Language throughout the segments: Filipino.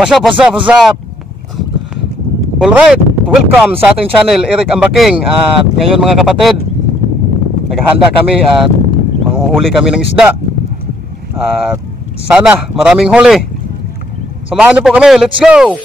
What's up, what's up, what's up? Alright, welcome sa ating channel, Eric Ambaking. At ngayon mga kapatid, naghahanda kami at manghuhuli kami ng isda. At sana maraming huli. Samahan niyo po kami, let's go!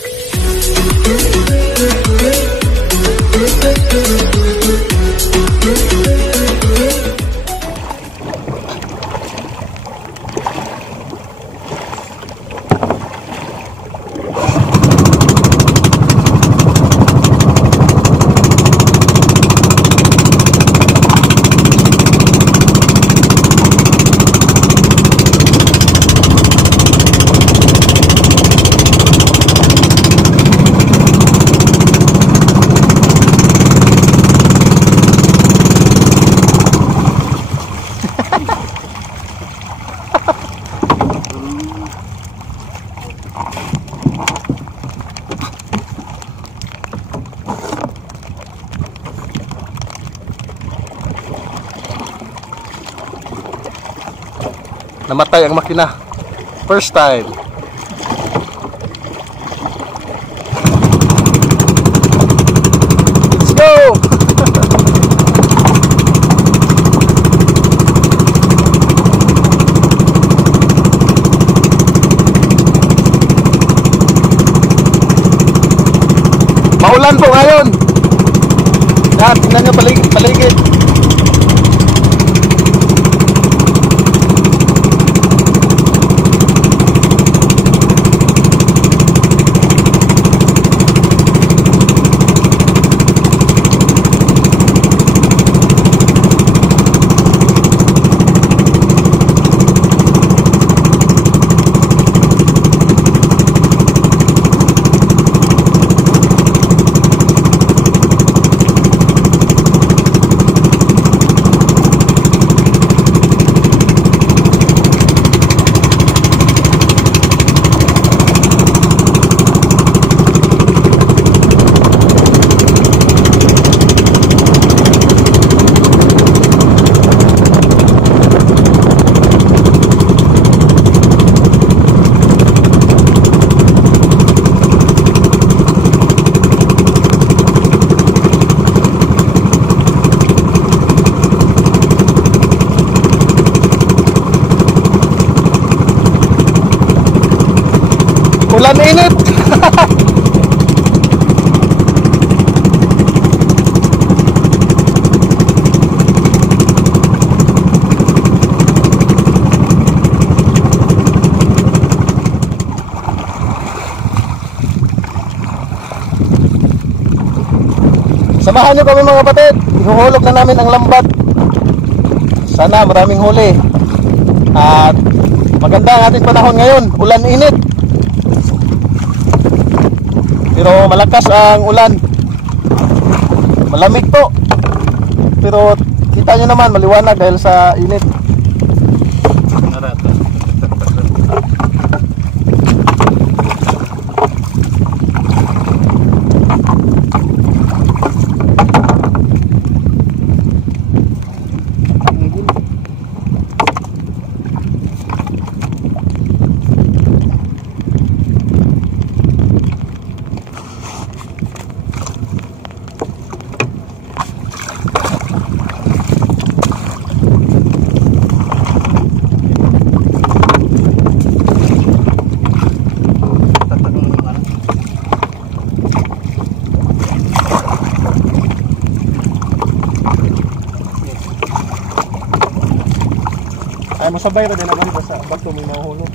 Namatay ang makina. First time. Let's go! Maulan po ngayon. Yan, tingnan nyo paligid. Ulan init. Samahan niyo kami mga kapatid. Ihuhulog na namin ang lambat. Sana maraming huli. At maganda ang ating panahon ngayon. Ulan init. Pero malakas ang ulan. Malamig po. Pero kita nyo naman maliwanag dahil sa init. Ay, masabay rin naman sa bato may mahuhulog.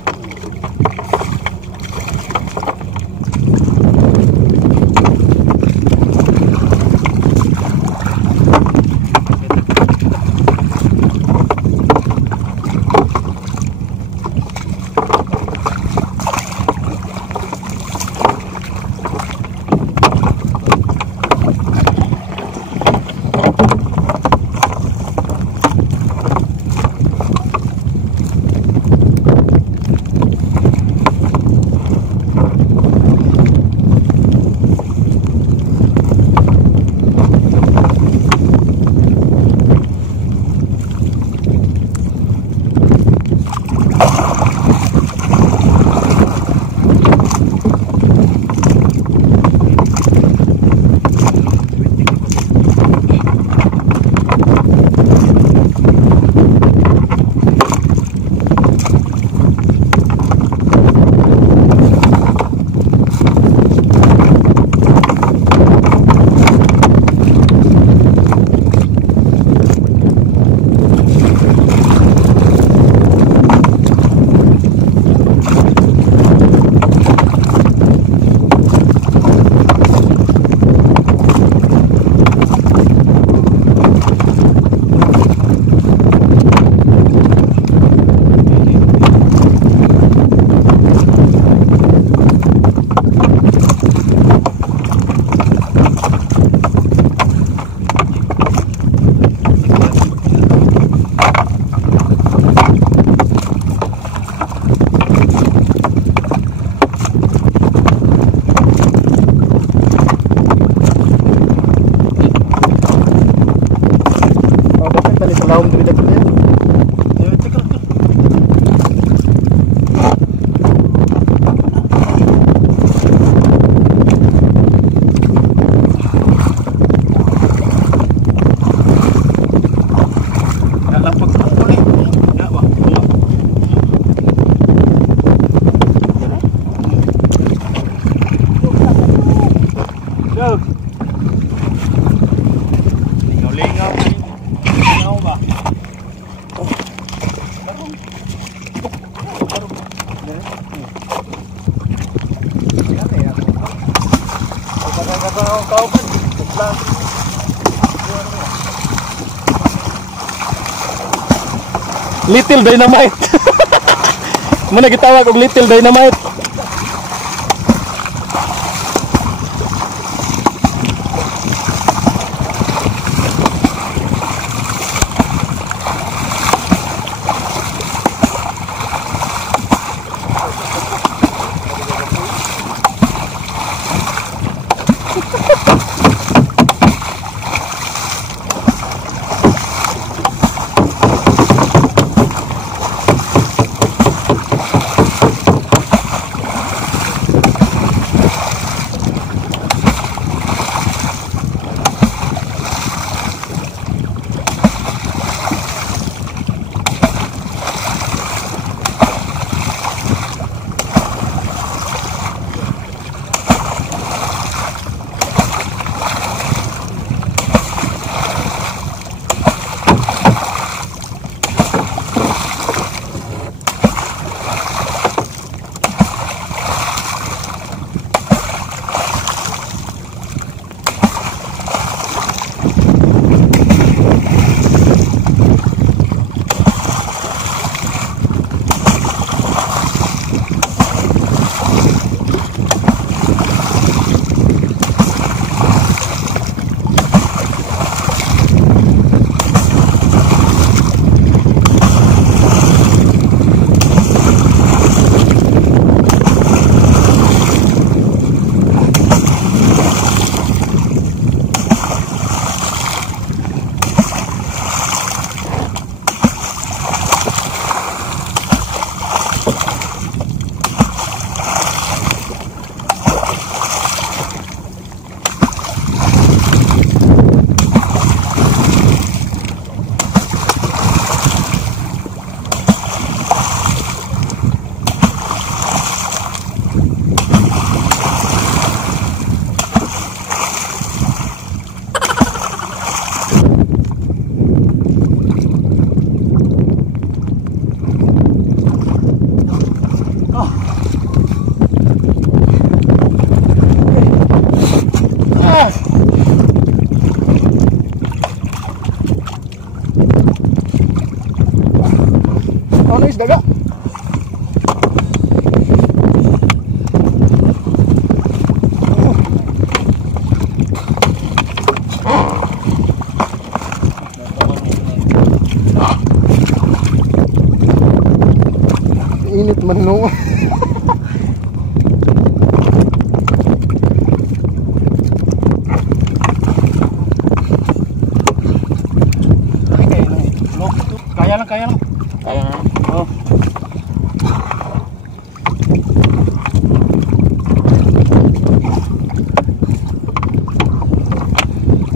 Little Dynamite. Muna gitawag og Little Dynamite. Ano is daga? Init man no. Kaya lang. Kaya na. Oh.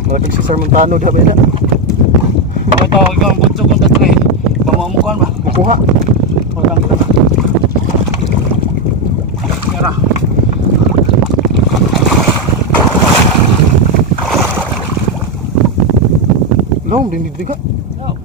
Malapit si Sir Montano diha ba ina? Bakit tawag kang butsog kung tatry? Pamamukuan ba? Kukuha. Walang Kira. Long din diga. No.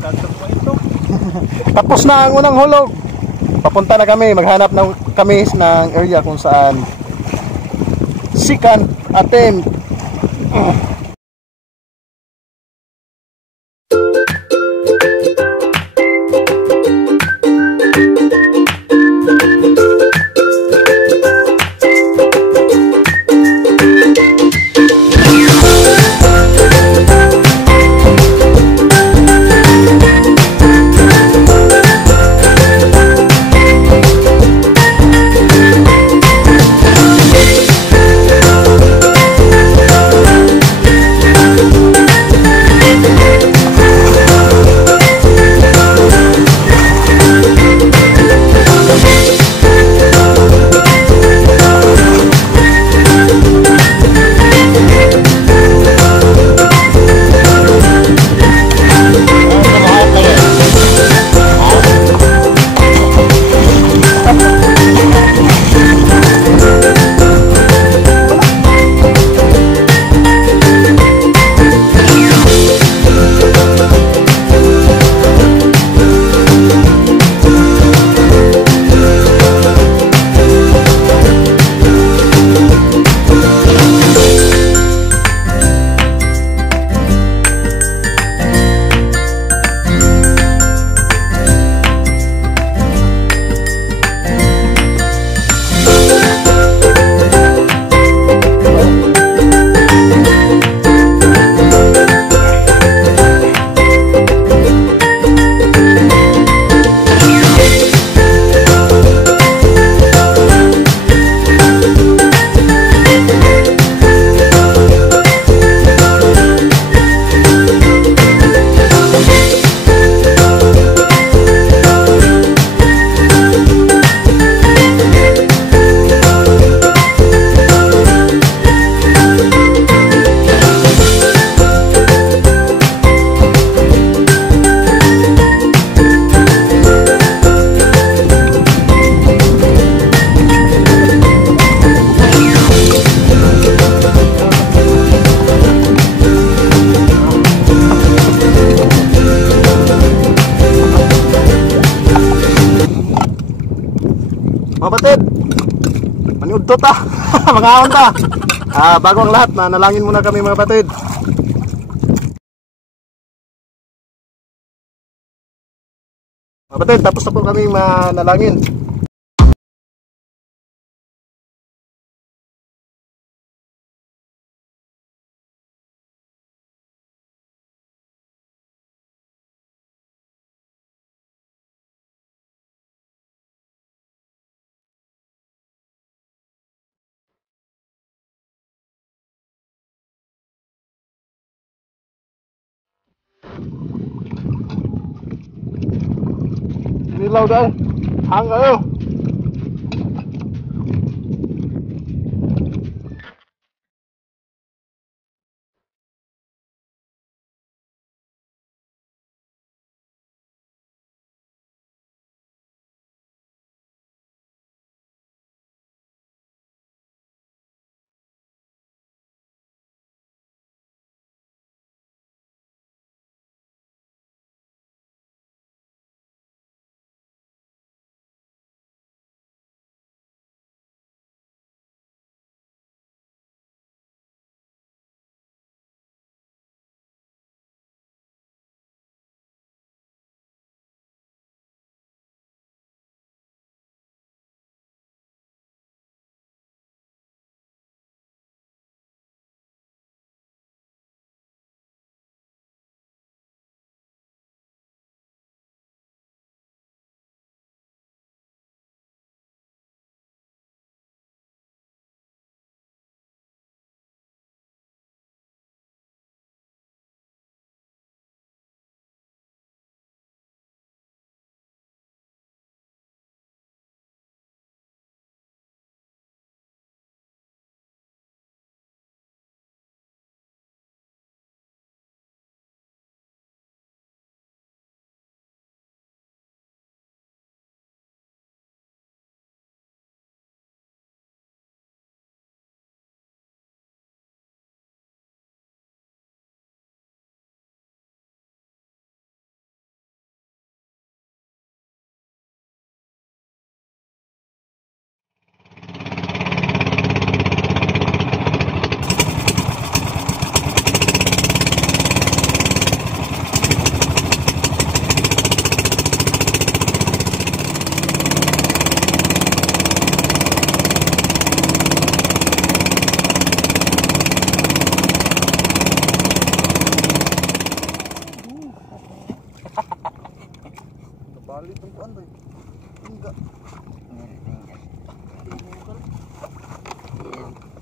Katok mo ito. Tapos na ang unang hulog. Papunta na kami, maghanap na kami ng area kung saan second attempt. Mga batid, maniud to ta. Mga ahon ta. Bago ang lahat, nanalangin muna kami mga batid. Mga batid, tapos na po kami manalangin. Nilaw dahil. Hang kayo. Balik ang kuan ba? Enggak.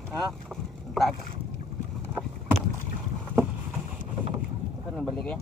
Ha? Tag. Kan balik ya.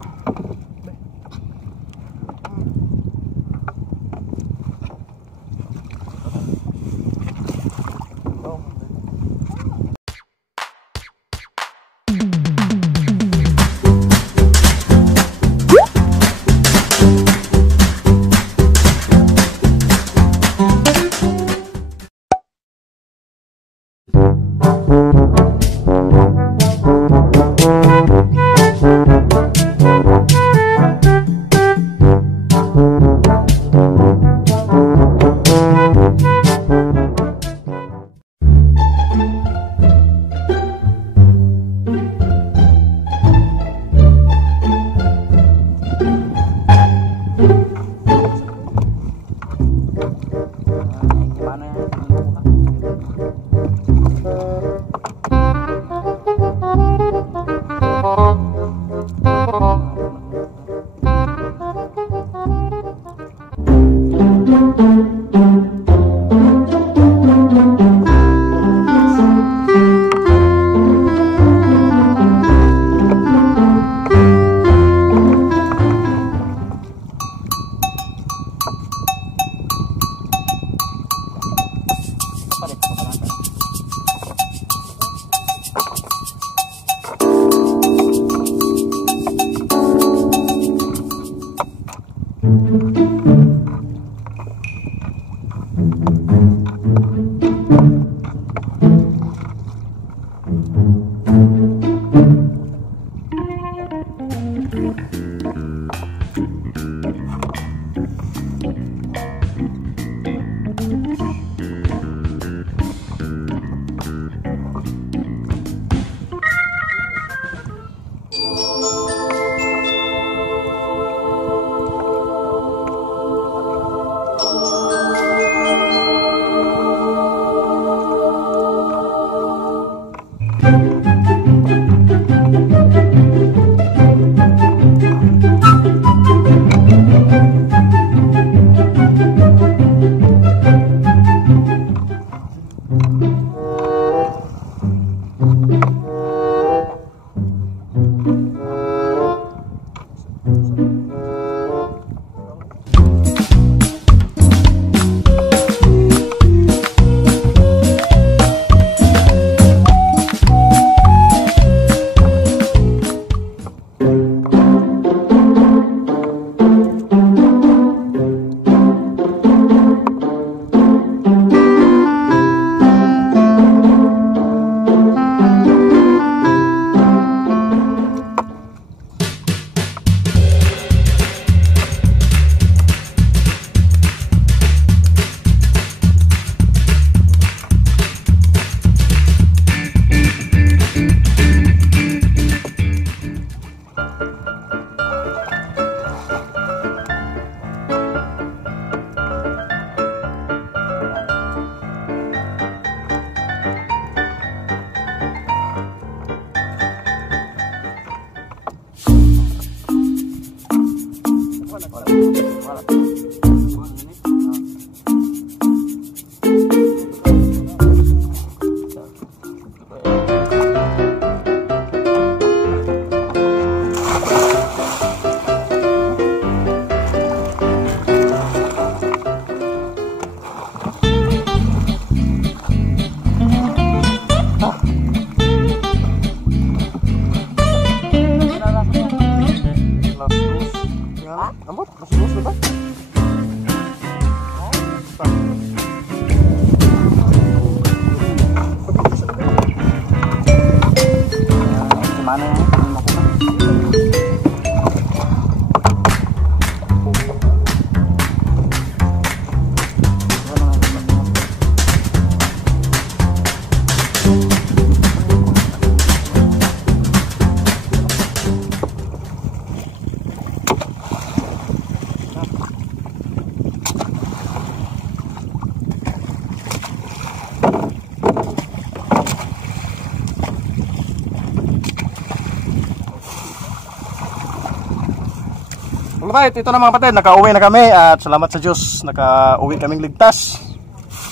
Alright, ito na mga kapatid, nakauwi na kami at salamat sa Diyos, nakauwi kaming ligtas.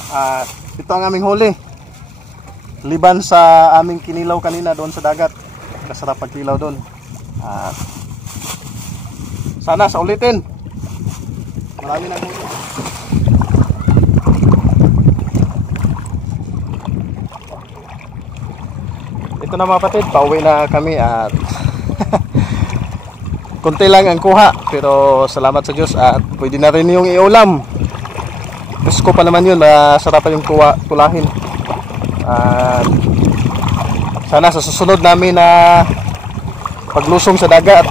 At ito ang aming huli. Liban sa aming kinilaw kanina doon sa dagat. Masarap pagkilaw doon. At sana sa ulitin. Marami nang huli. Ito na mga kapatid, pauwi na kami at konti lang ang kuha, pero salamat sa Diyos at pwede na rin yung iulam. Gusto ko pa naman yun, masarap pa yung tulahin. At sana sa susunod namin na paglusong sa dagat,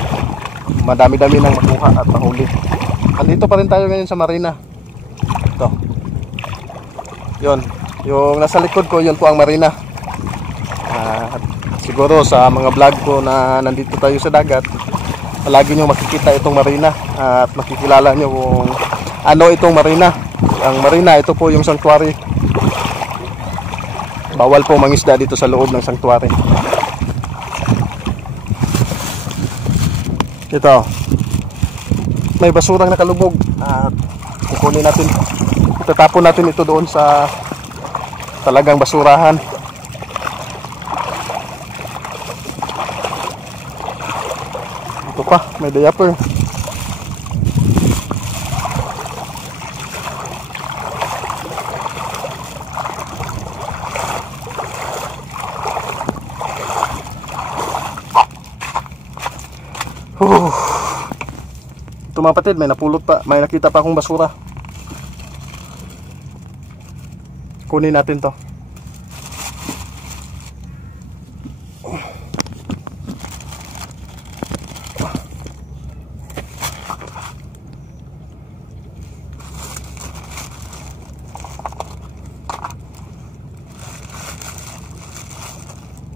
madami-dami nang makuha at mahuli. Andito pa rin tayo ngayon sa marina. Ito. Yun, yung nasa likod ko, yun po ang marina. At siguro sa mga vlog ko na nandito tayo sa dagat, palagi nyo makikita itong marina at makikilala nyo kung ano itong marina. Ang marina, ito po yung sanctuary. Bawal po mangisda dito sa loob ng sanctuary. Ito, may basurang nakalubog at kukunin natin, itatapon natin ito doon sa talagang basurahan. Ito pa, may diaper. Ito mga kapatid, may napulot pa, may nakita pa akong basura. Kunin natin to.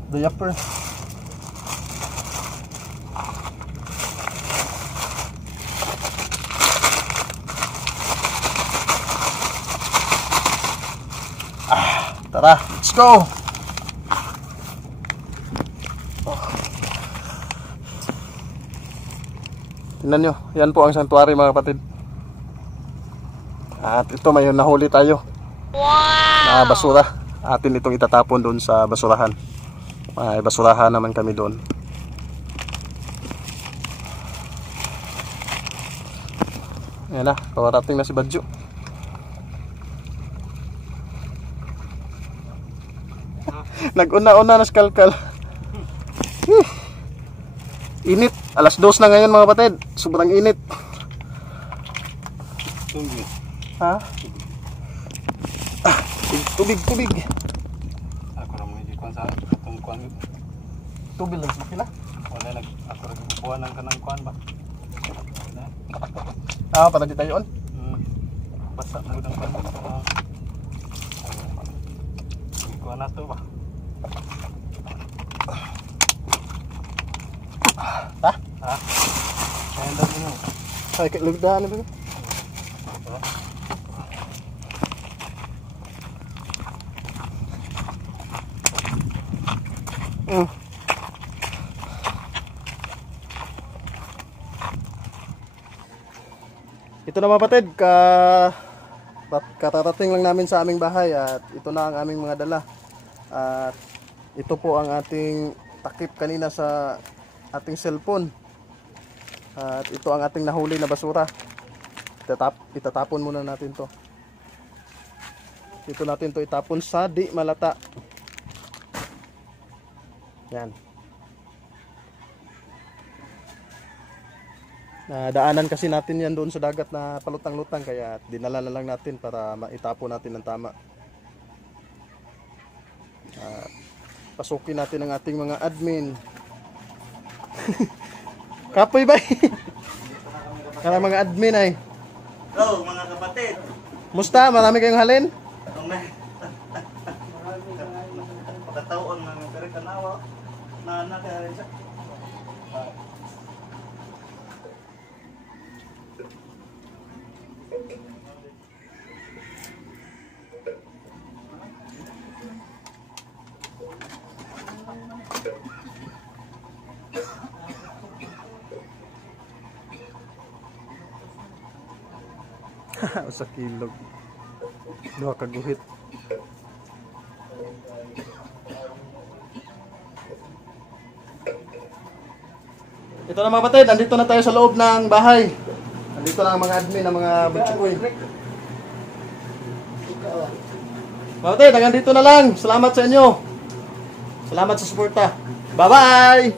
Diaper. Tara, let's go. Tingnan nyo, yan po ang sanctuary mga kapatid. At ito may nahuli tayo. Na basura. Atin itong itatapon doon sa basurahan. May basurahan naman kami doon. Ayan na, kawarating na si Badjo. Nag-una-una na skalkal. Init. Alas 2 na ngayon mga kapatid. Sobrang init. Tubig. Ha? Tubig. Ako naman hindi ko sa itong kuwan. Tubig lang sila. Wala nag ako nagbubuhan ng kanang kuwan ba? Para di tayo on. Basta mo ng kuwan. Kuwan na to ba? Ha? Ayan daw mo. Ay, lugdaan na ba? Ito na mga kapatid, katarating lang namin sa aming bahay at ito na ang aming mga dala. At ito po ang ating takip kanina sa ating cellphone. At ito ang ating nahuli na basura. Itatapon muna natin to. Dito natin to itapon sa di malata. Yan. Daanan kasi natin yan doon sa dagat na palutang-lutang, kaya dinala na lang natin para maitapon natin ng tama. Pasukin natin ang ating mga admin. Kapoy ba? Kaya mga admin ay. Hello mga kapatid. Musta? Marami kayong halin? Pagkataon mga pero kanawa na kaya siya. Usa kilog. Duha ka guhit. Ito na mga batid, nandito na tayo sa loob ng bahay. Nandito na ang mga admin ng mga butsukoy. Mga batid, hanggang dito na lang. Salamat sa inyo. Salamat sa suporta. Bye-bye!